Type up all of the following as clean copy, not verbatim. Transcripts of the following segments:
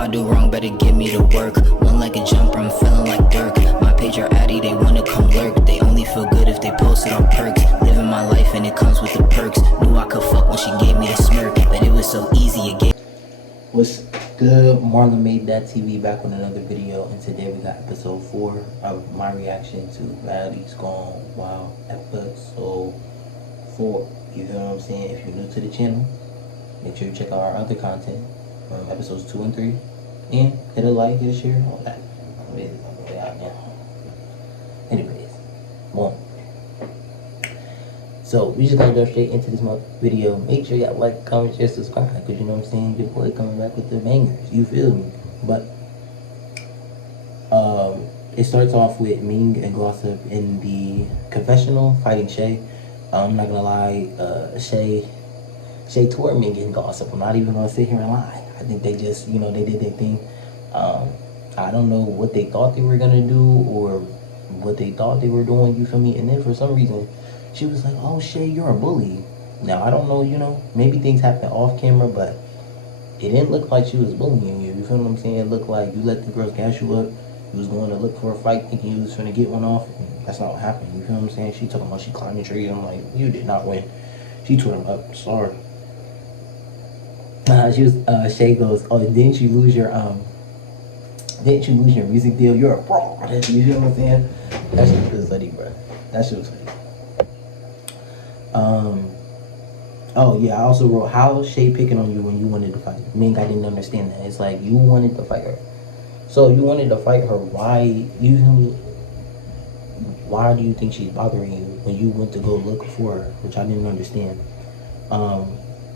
I do wrong, better give me the work. One like a jumper, I'm feeling like Dirk. My page are addy, they wanna come lurk. They only feel good if they post it on perks. Living my life and it comes with the perks. Knew I could fuck when she gave me the smirk, but it was so easy again. What's good? MarlonmadethatTV back with another video, and today we got episode 4 of my reaction to Baddies Gone Wild episode 4. You know what I'm saying? If you're new to the channel, make sure you check out our other content from episodes 2 and 3, and hit a like, hit a share, all that. Anyways, boom. So we just gotta go straight into this video. Make sure y'all like, comment, share, subscribe, because you know what I'm saying, your boy coming back with the bangers, you feel me? But it starts off with Ming and Glossop in the confessional fighting Shay. I'm not gonna lie, Shay toward Ming and Glossop. I'm not even gonna sit here and lie. I think they just, you know, they did their thing. I don't know what they thought they were gonna do or what they thought they were doing, you feel me? And then for some reason she was like, oh, Shay, you're a bully. Now, I don't know, you know, maybe things happen off camera, but it didn't look like she was bullying you. You feel what I'm saying? It looked like you let the girls gas you up. You was going to look for a fight thinking you was going to get one off. And that's not what happened. You feel what I'm saying? She talking about she climbed the tree. I'm like, you did not win. She tore him up. Sorry. Shay goes, oh, didn't you lose your music deal? You're a fraud. You feel what I'm saying? That shit was funny, bro. That shit was funny. Oh yeah, I also wrote, how Shay picking on you when you wanted to fight Ming? I didn't understand that. It's like you wanted to fight her, so you wanted to fight her. Why do you think she's bothering you when you went to go look for her? Which I didn't understand.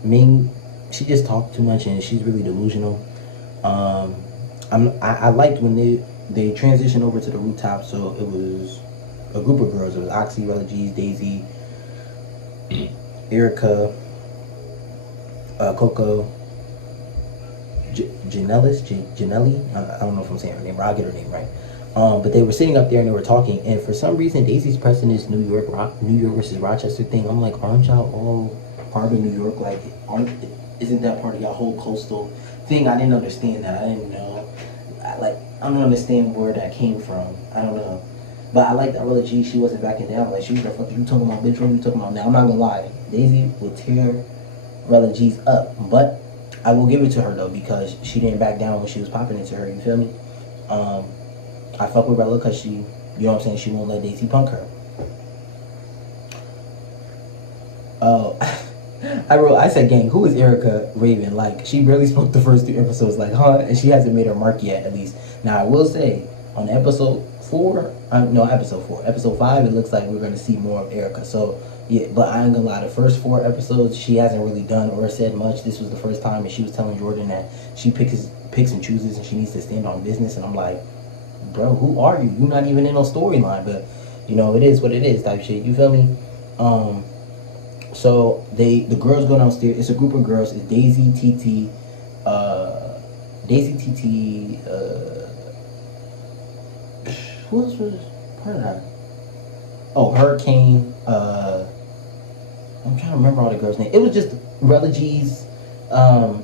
Ming, she just talked too much and she's really delusional. I liked when they transitioned over to the rooftop. So it was a group of girls. It was Oxy, Rella G's, Daisy, Erica, Coco, Janelli. I don't know if I'm saying her name, but I'll get her name right. But they were sitting up there and they were talking, and for some reason Daisy's pressing this New York versus Rochester thing. I'm like, aren't y'all all part of New York? Like, isn't that part of y'all whole coastal thing? I didn't understand that. I didn't know. I don't understand where that came from. I don't know. But I like that Rella G, she wasn't backing down. Like, she was like, fuck you talking about, bitch, what you talking about? Now, I'm not gonna lie, Daisy will tear Rella G's up. But I will give it to her, though, because she didn't back down when she was popping into her, you feel me? I fuck with Rella because she, you know what I'm saying, she won't let Daisy punk her. I said, gang, who is Erica Raven? Like, she barely spoke the first 2 episodes, like, huh? And she hasn't made her mark yet, at least. Now, I will say, on episode 5, it looks like we're gonna see more of Erica. So yeah, but I ain't gonna lie, the first 4 episodes she hasn't really done or said much. This was the first time, and she was telling Jordan that she picks and chooses and she needs to stand on business. And I'm like, bro, who are you? You're not even in no storyline. But you know, it is what it is type shit, you feel me? So the girls go downstairs. It's a group of girls. It's Daisy, TT, who else was part of that? Oh, Hurricane. I'm trying to remember all the girls' names. It was just Rella G's.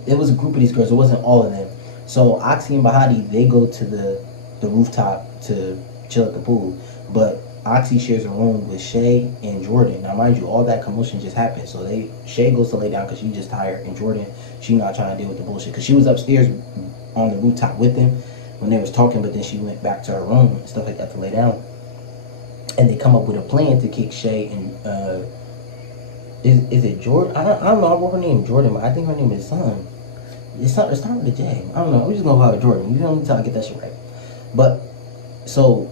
It was a group of these girls. It wasn't all of them. So Oxy and Bahati, they go to the rooftop to chill at the pool. But Oxy shares a room with Shay and Jordan. Now, mind you, all that commotion just happened. So Shay goes to lay down because she's just tired, and Jordan, she not trying to deal with the bullshit because she was upstairs on the rooftop with them when they was talking, but then she went back to her room and stuff like that to lay down. And they come up with a plan to kick Shay and is it Jordan? I don't know. I wrote her name Jordan, but I think her name is Son. It's not with a J. I don't know. We're just gonna call her Jordan. You feel me? Until I get that shit right. But so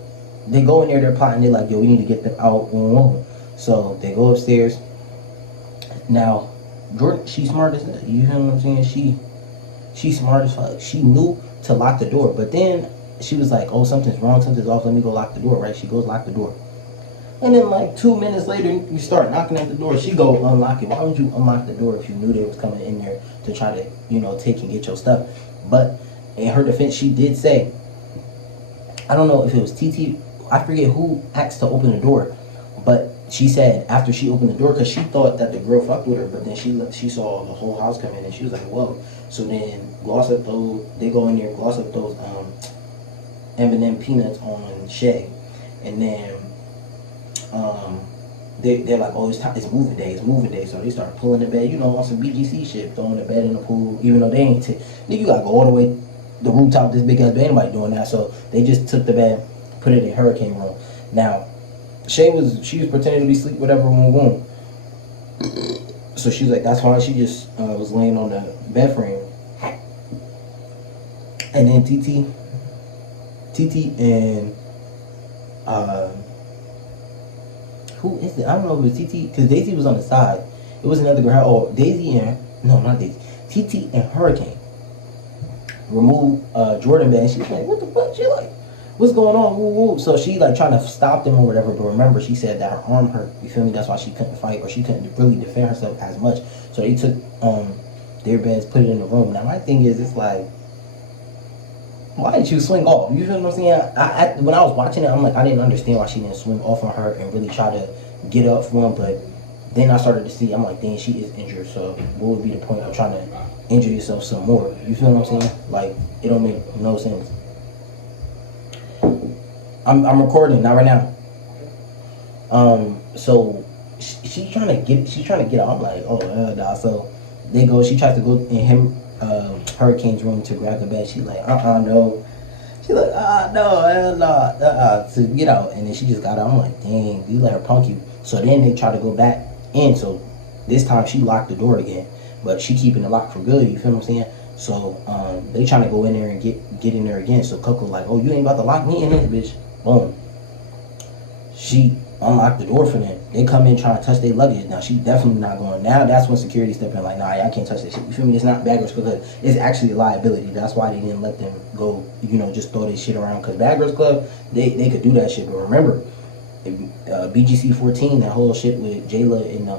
they go in there, they're plotting. They're like, yo, we need to get them out on. So they go upstairs. Now Jordan, she's smart as hell. You feel what I'm saying? She's smart as fuck. She knew to lock the door, but then she was like, oh, something's wrong, something's off, let me go lock the door, right? She goes lock the door, and then like 2 minutes later you start knocking at the door. She go unlock it. Why would you unlock the door if you knew they was coming in there to try to, you know, take and get your stuff? But in her defense, she did say, I don't know if it was TT, I forget who asked to open the door, but she said after she opened the door, because she thought that the girl fucked with her, but then she saw the whole house come in, and she was like, whoa. So then they go in there, gloss up those M&M peanuts on Shay, and then they're like, oh, it's moving day. So they start pulling the bed, on some BGC shit, throwing the bed in the pool, even though they ain't nigga, you gotta go all the way the rooftop of this big ass bed. Anybody doing that? So they just took the bed, put it in hurricane room. Now she was pretending to be asleep, whatever, boom. So she was like, that's why she just was laying on the bed frame. And then TT and who is it? I don't know if it was TT, because Daisy was on the side. It was another girl. Oh, Daisy and no, not Daisy. TT and Hurricane removed Jordan bed. And she was like, what the fuck? She like, what's going on? Woo, woo. So she like trying to stop them or whatever. But remember, she said that her arm hurt. You feel me? That's why she couldn't fight, or she couldn't really defend herself as much. So they took their beds, put it in the room. Now my thing is, it's like, why didn't you swing off? You feel what I'm saying? When I was watching it, I'm like, I didn't understand why she didn't swing off on her and really try to get up for him. But then I started to see, I'm like, dang, she is injured. So what would be the point of trying to injure yourself some more? You feel what I'm saying? Like, it don't make no sense. I'm recording, not right now. So she's trying to get out. I'm like, oh, nah. So they go, she tries to go in Hurricane's room to grab the bed. She's like, no. She's like, no, hell no, to get out. And then she just got out. I'm like, dang, you let her punk you. So then they try to go back in. So this time she locked the door again, but she keeping it locked for good. You feel what I'm saying? So they trying to go in there and get in there again. So Coco like, oh, you ain't about to lock me in this bitch. Boom. She unlocked the door for them. They come in trying to touch their luggage. Now she definitely not going. Now that's when security stepped in like, nah, I can't touch that shit. You feel me? It's not bad girls because it's actually a liability. That's why they didn't let them go, just throw their shit around. Because Bad Girls Club, they could do that shit. But remember, BGC 14, that whole shit with Jayla and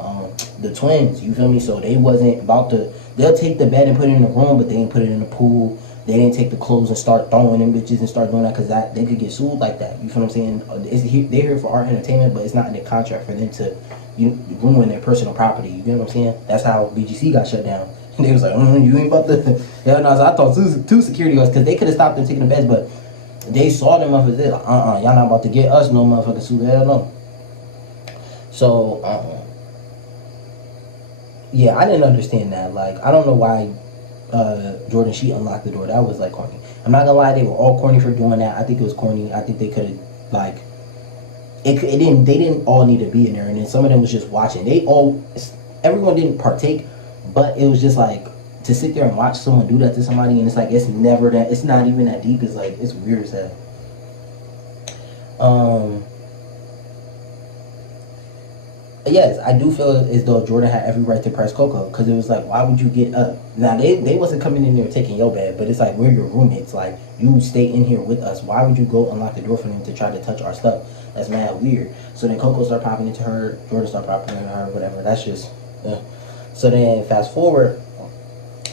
the twins, you feel me? So they wasn't about to, they'll take the bed and put it in the room, but they didn't put it in the pool. They didn't take the clothes and start throwing them bitches and start doing that, because they could get sued like that. You feel what I'm saying? They're here for our entertainment, but it's not in the contract for them to ruin their personal property. You get what I'm saying? That's how BGC got shut down. And they was like, you ain't about to. Yeah, no, so I thought two security guards, because they could have stopped them taking the beds, but they saw them motherfuckers. They're like, y'all not about to get us no motherfucking suit. Hell no. So, yeah, I didn't understand that. Like, I don't know why Jordan, she unlocked the door. That was like corny. I'm not gonna lie, they were all corny for doing that. I think it was corny. I think they could have, like, they didn't all need to be in there, and then some of them was just watching. Everyone didn't partake, but it was just like, to sit there and watch someone do that to somebody, and it's like, it's not even that deep. It's like, it's weird as that. Yes, I do feel as though Jordan had every right to press Coco, because it was like, why would you get up? Now, they wasn't coming in there taking your bed, but it's like, we're your roommates. Like, you stay in here with us. Why would you go unlock the door for them to try to touch our stuff? That's mad weird. So then Coco started popping into her, Jordan started popping into her, whatever. That's just, So then, fast forward,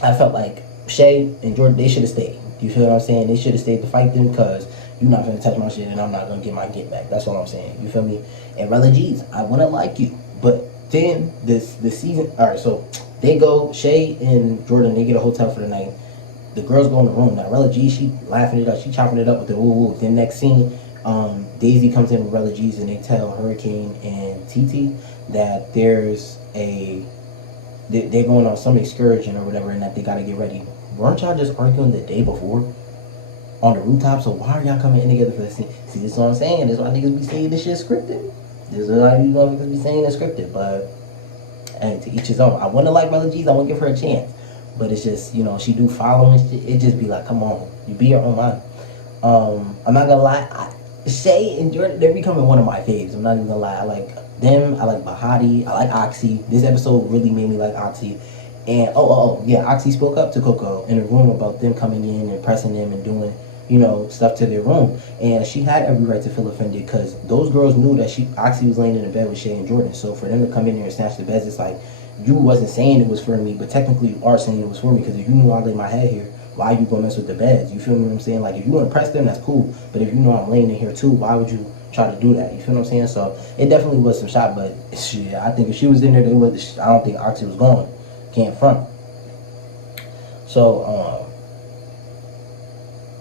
I felt like Shay and Jordan, they should have stayed. You feel what I'm saying? They should have stayed to fight them, because you're not going to touch my shit, and I'm not going to get my get back. That's all I'm saying. You feel me? And Rella G's, I want to like you. But then this season, all right, so they go, Shay and Jordan, they get a hotel for the night. The girls go in the room. Now, Rella G, she laughing it up. She chopping it up with the woo-woo. Then next scene, Daisy comes in with Rella G's, and they tell Hurricane and TT that they're going on some excursion or whatever, and that they got to get ready. Weren't y'all just arguing the day before on the rooftop? So why are y'all coming in together for this scene? See, this is what I'm saying. This is why niggas be saying this shit scripted. This is why you motherfuckers be saying it's scripted. But, and to each his own. I want to like Rella G's. I want to give her a chance. But it's just, she do following shit. It just be like, come on. You be your own mind. I'm not going to lie. Shay and Jordan, they're becoming one of my faves. I'm not even going to lie. I like them. I like Bahati. I like Oxy. This episode really made me like Oxy. And, yeah, Oxy spoke up to Coco in a room about them coming in and pressing them and doing, stuff to their room. And she had every right to feel offended, because those girls knew that Oxy was laying in the bed with Shay and Jordan. So for them to come in there and snatch the beds, it's like, you wasn't saying it was for me, but technically you are saying it was for me, because if you knew I laid my head here, why you gonna mess with the beds? You feel me what I'm saying? Like, if you want to press them, that's cool. But if you know I'm laying in here too, why would you try to do that. You feel what I'm saying? So it definitely was some shot, but shit, I think if she was in there, they would. I don't think Oxy was going. Can't front. So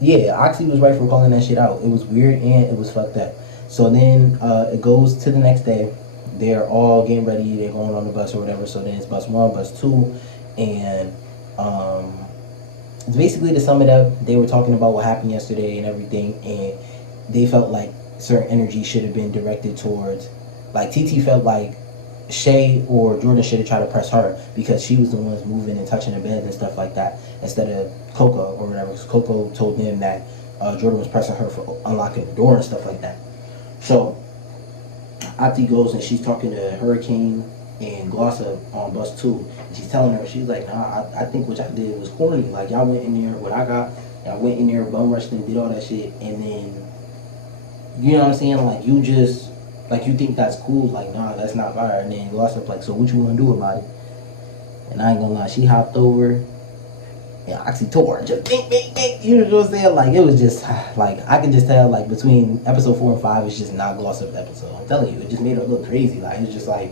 yeah, Oxy was right for calling that shit out. It was weird and it was fucked up. So then it goes to the next day. They're all getting ready. They're going on the bus or whatever. So then it's bus 1, bus 2, and it's basically to sum it up. They were talking about what happened yesterday and everything, and they felt like certain energy should have been directed towards, like TT felt like Shay or Jordan should have tried to press her because she was the ones moving and touching the beds and stuff like that instead of Coco or whatever. Because Coco told them that Jordan was pressing her for unlocking the door and stuff like that. So Ati goes and she's talking to Hurricane and Glossa on bus 2, and she's telling her, she's like, nah, I think what y'all did was corny. Like, y'all went in there, what I got, y'all went in there, bum rushed and did all that shit, and then, you know what I'm saying, like, you just, like, you think that's cool, like, nah, that's not fire. And then Glossa like, so what you want to do about it? And I ain't gonna lie, she hopped over, and Oxy tore her, just bing, bing, bing, you know what I'm saying? Like, it was just, like, I can just tell, like, between episode 4 and 5, it's just not Glossa's episode. I'm telling you, it just made her look crazy. Like, it's just like,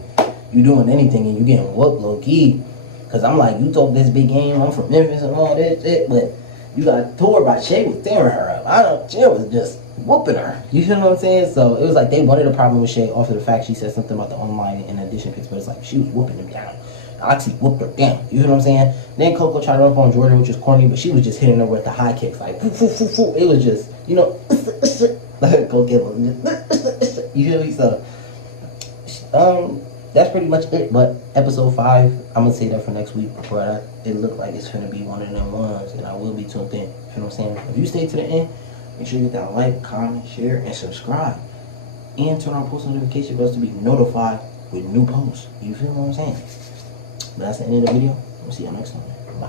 you doing anything and you getting whooped low key. Cause I'm like, you talk this big game, I'm from Memphis and all that shit, but you got tore by Shay was tearing her up. Shay was just whooping her. You feel what I'm saying? So it was like they wanted a problem with Shay off of the fact she said something about the online and addition pics, but it's like she was whooping them down. Oxy whooped her down. You feel what I'm saying? Then Coco tried to run up on Jordan, which was corny, but she was just hitting her with the high kicks, like foo, foo, foo, foo. It was just, you know, like go get them. You feel me? So that's pretty much it. But episode 5, I'm gonna say that for next week. But it looked like it's gonna be one of them ones, and I will be tuned in. You know what I'm saying? If you stay to the end, make sure you hit that like, comment, share, and subscribe, and turn on post notification bells to be notified with new posts. You feel what I'm saying? But that's the end of the video. We'll see you next time. Bye.